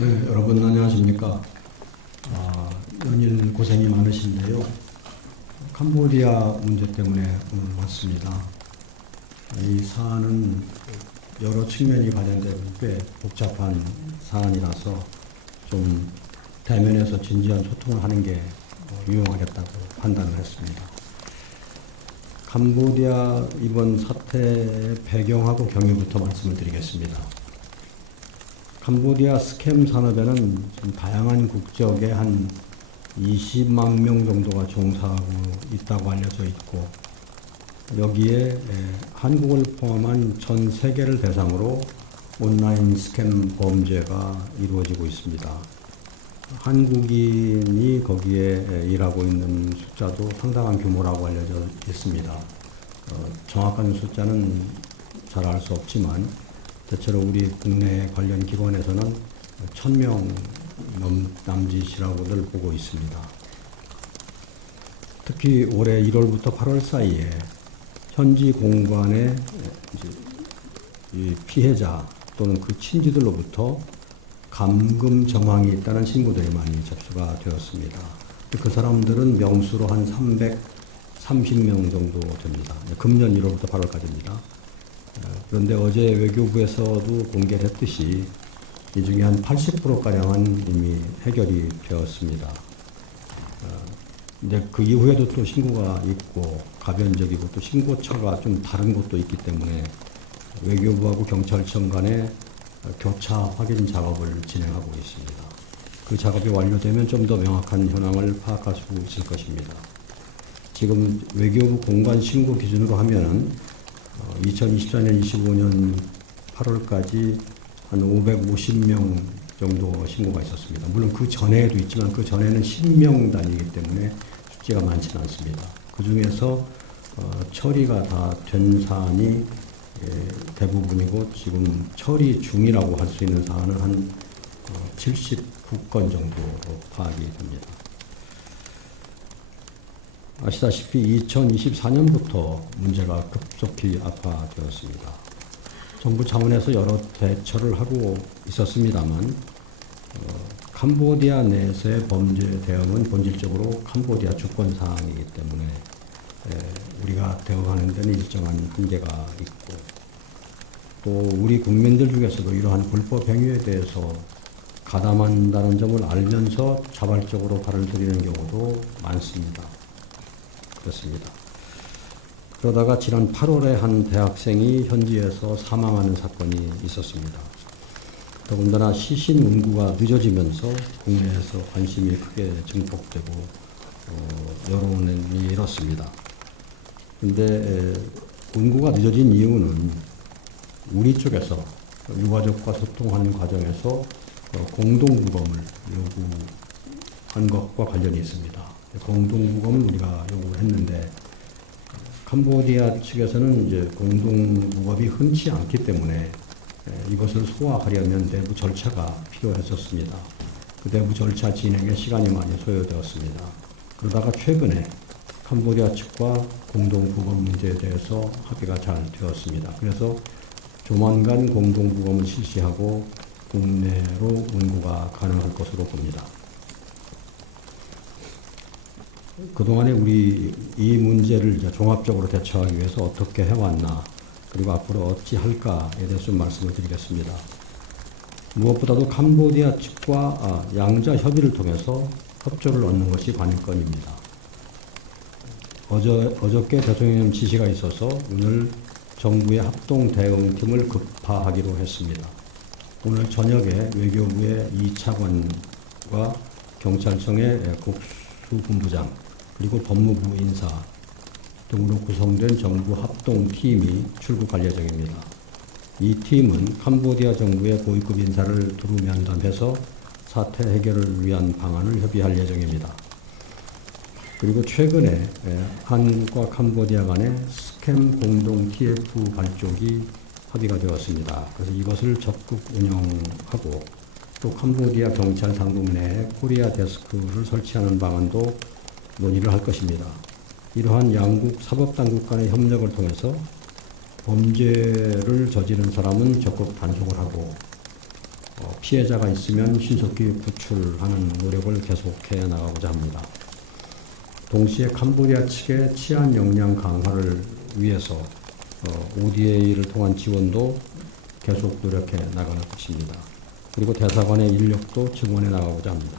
네, 여러분 안녕하십니까. 연일 고생이 많으신데요. 캄보디아 문제 때문에 오늘 왔습니다. 이 사안은 여러 측면이 관련된 꽤 복잡한 사안이라서 좀 대면에서 진지한 소통을 하는 게 유용하겠다고 판단을 했습니다. 캄보디아 이번 사태의 배경하고 경위부터 말씀을 드리겠습니다. 캄보디아 스캠 산업에는 좀 다양한 국적의 한 20만 명 정도가 종사하고 있다고 알려져 있고, 여기에 한국을 포함한 전 세계를 대상으로 온라인 스캠 범죄가 이루어지고 있습니다. 한국인이 거기에 일하고 있는 숫자도 상당한 규모라고 알려져 있습니다. 정확한 숫자는 잘 알 수 없지만 대체로 우리 국내 관련 기관에서는 1000명 남짓이라고들 보고 있습니다. 특히 올해 1월부터 8월 사이에 현지 공관의 이 피해자 또는 그 친지들로부터 감금 정황이 있다는 신고들이 많이 접수가 되었습니다. 그 사람들은 명수로 한 330명 정도 됩니다. 금년 1월부터 8월까지입니다. 그런데 어제 외교부에서도 공개를 했듯이 이 중에 한 80%가량은 이미 해결이 되었습니다. 이제 그 이후에도 또 신고가 있고 가변적이고 또 신고처가 좀 다른 것도 있기 때문에 외교부하고 경찰청 간에 교차 확인 작업을 진행하고 있습니다. 그 작업이 완료되면 좀 더 명확한 현황을 파악할 수 있을 것입니다. 지금 외교부 공관 신고 기준으로 하면은 2024년, 25년 8월까지 한 550명 정도 신고가 있었습니다. 물론 그 전에도 있지만 그 전에는 10명 단위이기 때문에 숫자가 많지는 않습니다. 그 중에서 처리가 다 된 사안이 대부분이고 지금 처리 중이라고 할 수 있는 사안은 한 79건 정도로 파악이 됩니다. 아시다시피 2024년부터 문제가 급속히 악화되었습니다. 정부 차원에서 여러 대처를 하고 있었습니다만 캄보디아 내에서의 범죄 대응은 본질적으로 캄보디아 주권 사항이기 때문에 우리가 대응하는 데는 일정한 한계가 있고, 또 우리 국민들 중에서도 이러한 불법 행위에 대해서 가담한다는 점을 알면서 자발적으로 발을 들이는 경우도 많습니다. 그렇습니다. 그러다가 지난 8월에 한 대학생이 현지에서 사망하는 사건이 있었습니다. 더군다나 시신 운구가 늦어지면서 국내에서 관심이 크게 증폭되고 여론이 일었습니다. 그런데 운구가 늦어진 이유는 우리 쪽에서 유가족과 소통하는 과정에서 공동부검을 요구한 것과 관련이 있습니다. 공동부검을 우리가 요구를 했는데 캄보디아 측에서는 이제 공동부검이 흔치 않기 때문에 이것을 소화하려면 내부 절차가 필요했었습니다. 그 내부 절차 진행에 시간이 많이 소요되었습니다. 그러다가 최근에 캄보디아 측과 공동부검 문제에 대해서 합의가 잘 되었습니다. 그래서 조만간 공동부검을 실시하고 국내로 운구가 가능할 것으로 봅니다. 그동안에 우리 이 문제를 이제 종합적으로 대처하기 위해서 어떻게 해왔나, 그리고 앞으로 어찌 할까에 대해서 좀 말씀을 드리겠습니다. 무엇보다도 캄보디아 측과 양자 협의를 통해서 협조를 얻는 것이 관건입니다. 어저께 대통령 지시가 있어서 오늘 정부의 합동 대응팀을 급파하기로 했습니다. 오늘 저녁에 외교부의 이 차관과 경찰청의 국수본부장 그리고 법무부 인사 등으로 구성된 정부 합동팀이 출국할 예정입니다. 이 팀은 캄보디아 정부의 고위급 인사를 두루 면담해서 사태 해결을 위한 방안을 협의할 예정입니다. 그리고 최근에 한국과 캄보디아 간의 스캠 공동 TF 발족이 합의가 되었습니다. 그래서 이것을 적극 운영하고 또 캄보디아 경찰 당국 내에 코리아 데스크를 설치하는 방안도 논의를 할 것입니다. 이러한 양국 사법당국 간의 협력을 통해서 범죄를 저지른 사람은 적극 단속을 하고 피해자가 있으면 신속히 구출하는 노력을 계속해 나가고자 합니다. 동시에 캄보디아 측의 치안 역량 강화를 위해서 ODA를 통한 지원도 계속 노력해 나갈 것입니다. 그리고 대사관의 인력도 증원해 나가고자 합니다.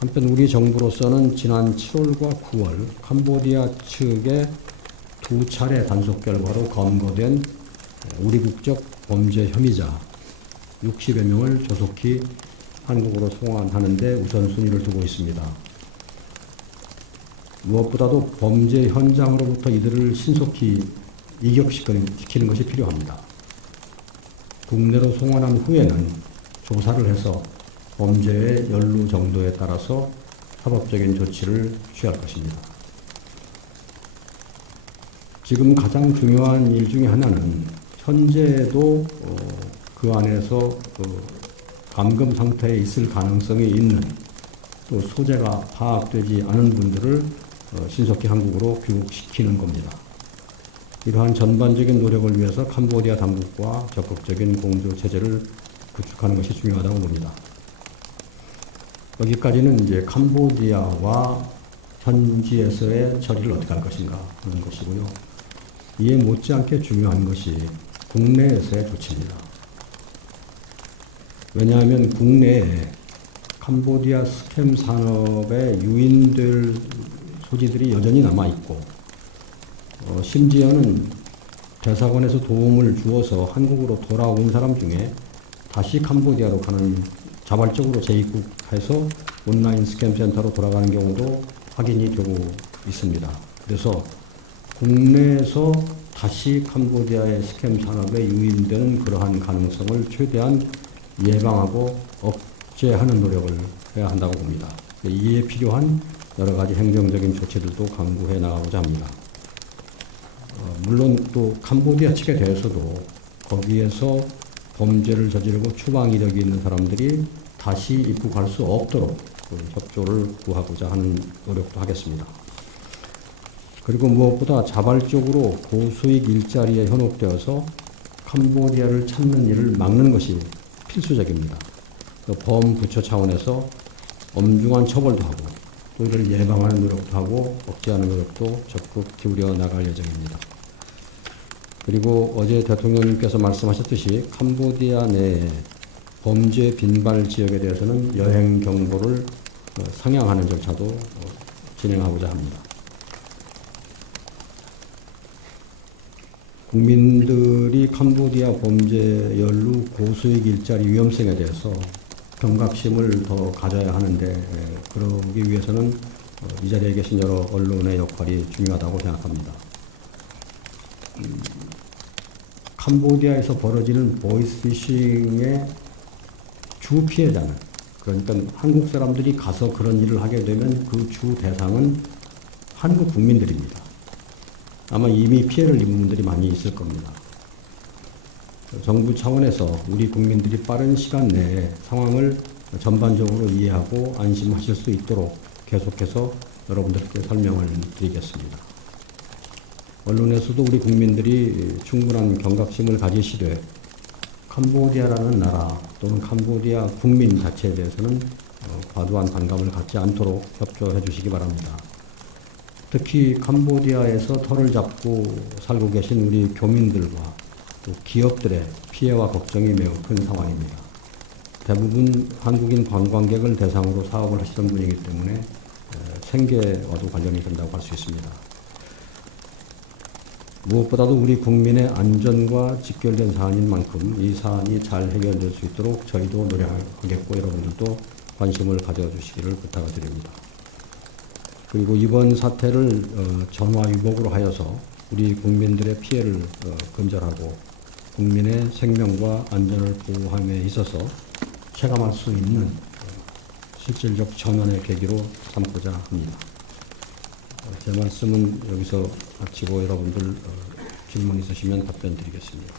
한편 우리 정부로서는 지난 7월과 9월 캄보디아 측의 2차례 단속 결과로 검거된 우리 국적 범죄 혐의자 60여 명을 조속히 한국으로 송환하는 데 우선순위를 두고 있습니다. 무엇보다도 범죄 현장으로부터 이들을 신속히 이격시키는 것이 필요합니다. 국내로 송환한 후에는 조사를 해서 범죄의 연루 정도에 따라서 사법적인 조치를 취할 것입니다. 지금 가장 중요한 일 중에 하나는 현재도 그 안에서 감금 상태에 있을 가능성이 있는 또 소재가 파악되지 않은 분들을 신속히 한국으로 귀국시키는 겁니다. 이러한 전반적인 노력을 위해서 캄보디아 당국과 적극적인 공조 체제를 구축하는 것이 중요하다고 봅니다. 여기까지는 이제 캄보디아와 현지에서의 처리를 어떻게 할 것인가 하는 것이고요. 이에 못지않게 중요한 것이 국내에서의 조치입니다. 왜냐하면 국내에 캄보디아 스캠 산업에 유인될 소지들이 여전히 남아있고 심지어는 대사관에서 도움을 주어서 한국으로 돌아온 사람 중에 다시 캄보디아로 가는 자발적으로 재입국해서 온라인 스캠 센터로 돌아가는 경우도 확인이 되고 있습니다. 그래서 국내에서 다시 캄보디아의 스캠 산업에 유인되는 그러한 가능성을 최대한 예방하고 억제하는 노력을 해야 한다고 봅니다. 이에 필요한 여러 가지 행정적인 조치들도 강구해 나가고자 합니다. 물론 또 캄보디아 측에 대해서도 거기에서 범죄를 저지르고 추방 이력이 있는 사람들이 다시 입국할 수 없도록 협조를 구하고자 하는 노력도 하겠습니다. 그리고 무엇보다 자발적으로 고수익 일자리에 현혹되어서 캄보디아를 찾는 일을 막는 것이 필수적입니다. 범부처 차원에서 엄중한 처벌도 하고 또 이를 예방하는 노력도 하고 억제하는 노력도 적극 기울여 나갈 예정입니다. 그리고 어제 대통령님께서 말씀하셨듯이 캄보디아 내에 범죄 빈발 지역에 대해서는 여행 경보를 상향하는 절차도 진행하고자 합니다. 국민들이 캄보디아 범죄 연루 고수익 일자리 위험성에 대해서 경각심을 더 가져야 하는데 그러기 위해서는 이 자리에 계신 여러 언론의 역할이 중요하다고 생각합니다. 캄보디아에서 벌어지는 보이스피싱의 주 피해자는 그러니까 한국 사람들이 가서 그런 일을 하게 되면 그 주 대상은 한국 국민들입니다. 아마 이미 피해를 입은 분들이 많이 있을 겁니다. 정부 차원에서 우리 국민들이 빠른 시간 내에 상황을 전반적으로 이해하고 안심하실 수 있도록 계속해서 여러분들께 설명을 드리겠습니다. 언론에서도 우리 국민들이 충분한 경각심을 가지시되 캄보디아라는 나라 또는 캄보디아 국민 자체에 대해서는 과도한 반감을 갖지 않도록 협조해 주시기 바랍니다. 특히 캄보디아에서 터를 잡고 살고 계신 우리 교민들과 또 기업들의 피해와 걱정이 매우 큰 상황입니다. 대부분 한국인 관광객을 대상으로 사업을 하시던 분이기 때문에 생계와도 관련이 된다고 할 수 있습니다. 무엇보다도 우리 국민의 안전과 직결된 사안인 만큼 이 사안이 잘 해결될 수 있도록 저희도 노력하겠고 여러분들도 관심을 가져주시기를 부탁을 드립니다. 그리고 이번 사태를 전화위복으로 하여서 우리 국민들의 피해를 근절하고 국민의 생명과 안전을 보호함에 있어서 체감할 수 있는 실질적 전환의 계기로 삼고자 합니다. 제 말씀은 여기서 마치고 여러분들 질문 있으시면 답변 드리겠습니다.